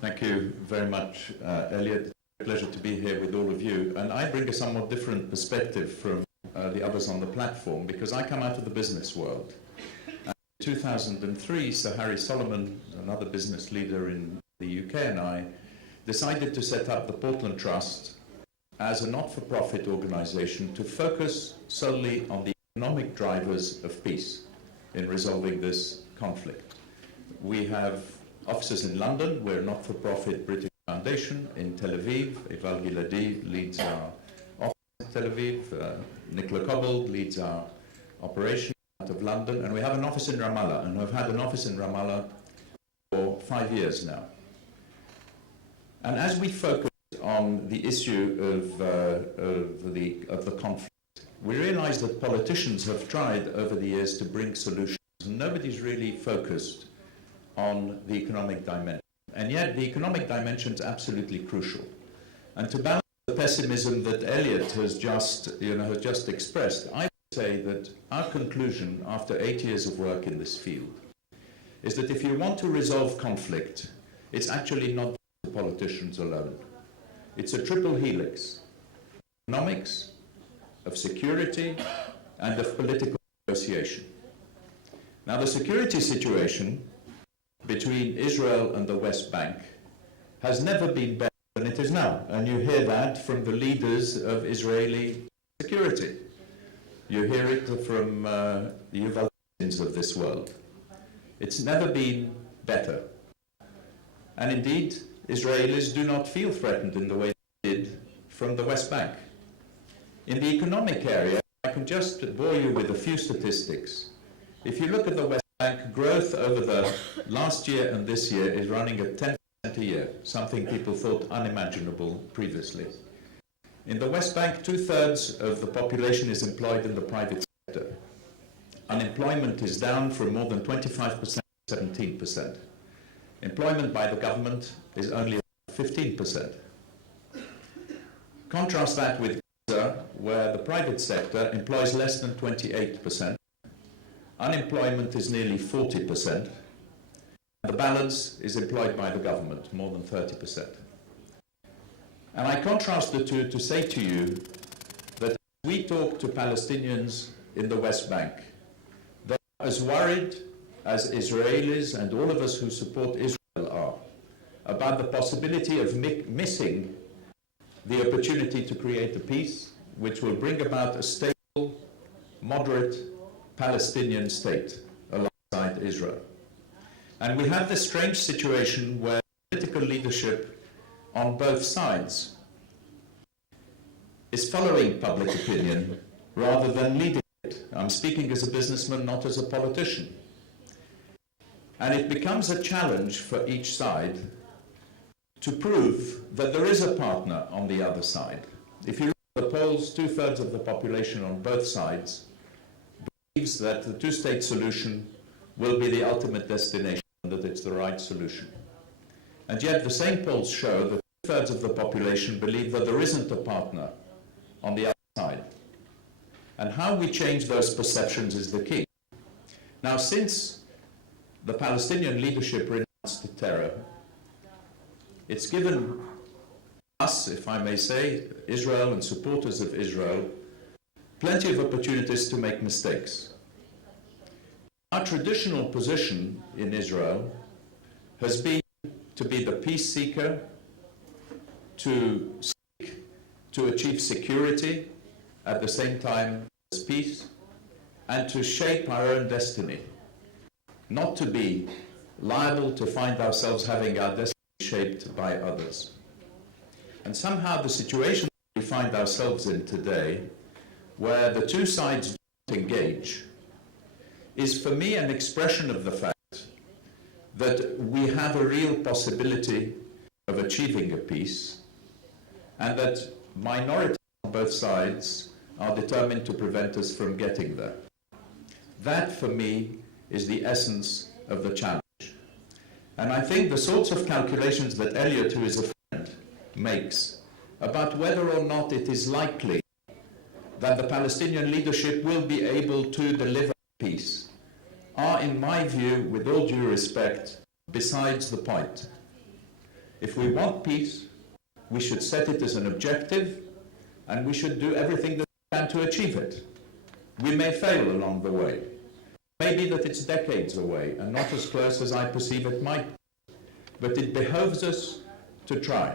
Thank you very much, Elliot. It's a pleasure to be here with all of you. And I bring a somewhat different perspective from the others on the platform, because I come out of the business world. In 2003, Sir Harry Solomon, another business leader in the UK, and I decided to set up the Portland Trust as a not-for-profit organization to focus solely on the economic drivers of peace in resolving this conflict. We have offices in London. We're a not-for-profit British foundation. In Tel Aviv, Eval Giladi leads our office in Tel Aviv. Nicola Cobbold leads our operation out of London. And we have an office in Ramallah, and I've had an office in Ramallah for 5 years now. And as we focus on the issue of the conflict, we realize that politicians have tried over the years to bring solutions, and nobody's really focused on the economic dimension. And yet the economic dimension is absolutely crucial. And to balance the pessimism that Elliot has just expressed, I would say that our conclusion after 8 years of work in this field is that if you want to resolve conflict, it's actually not the politicians alone. It's a triple helix: economics, of security, and of political negotiation. Now, the security situation between Israel and the West Bank has never been better than it is now. And you hear that from the leaders of Israeli security. You hear it from the Yuval of this world. It's never been better. And indeed, Israelis do not feel threatened in the way they did from the West Bank. In the economic area, I can just bore you with a few statistics. If you look at the West Bank, growth over the last year and this year is running at 10% a year, something people thought unimaginable previously. In the West Bank, 2/3 of the population is employed in the private sector. Unemployment is down from more than 25% to 17%. Employment by the government is only 15%. Contrast that with Gaza, where the private sector employs less than 28%. Unemployment is nearly 40%. The balance is employed by the government, more than 30%. And I contrast the two to say to you that as we talk to Palestinians in the West Bank, they're as worried as Israelis and all of us who support Israel are about the possibility of missing the opportunity to create a peace which will bring about a stable, moderate Palestinian state alongside Israel. And we have this strange situation where political leadership on both sides is following public opinion rather than leading it. I'm speaking as a businessman, not as a politician. And it becomes a challenge for each side to prove that there is a partner on the other side. If you look at the polls, 2/3 of the population on both sides believes that the two-state solution will be the ultimate destination and that it's the right solution. And yet the same polls show that 2/3 of the population believe that there isn't a partner on the other side. And how we change those perceptions is the key. Now, since the Palestinian leadership renounced the terror, it's given us, if I may say, Israel and supporters of Israel, plenty of opportunities to make mistakes. Our traditional position in Israel has been to be the peace seeker, to seek to achieve security at the same time as peace, and to shape our own destiny, not to be liable to find ourselves having our destiny shaped by others. And somehow the situation we find ourselves in today, where the two sides don't engage, is for me an expression of the fact that we have a real possibility of achieving a peace, and that minorities on both sides are determined to prevent us from getting there. That, for me, is the essence of the challenge. And I think the sorts of calculations that Elliot, who is a friend, makes about whether or not it is likely that the Palestinian leadership will be able to deliver peace are, in my view, with all due respect, besides the point. If we want peace, we should set it as an objective, and we should do everything that we can to achieve it. We may fail along the way. Maybe that it's decades away and not as close as I perceive it might be. But it behoves us to try.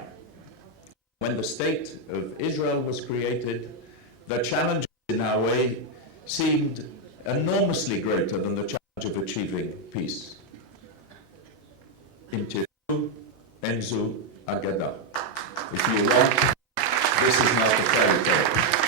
When the state of Israel was created, the challenges in our way seemed enormously greater than the challenge of achieving peace. Imtizu enzu agada. If you want, this is not a fairy tale.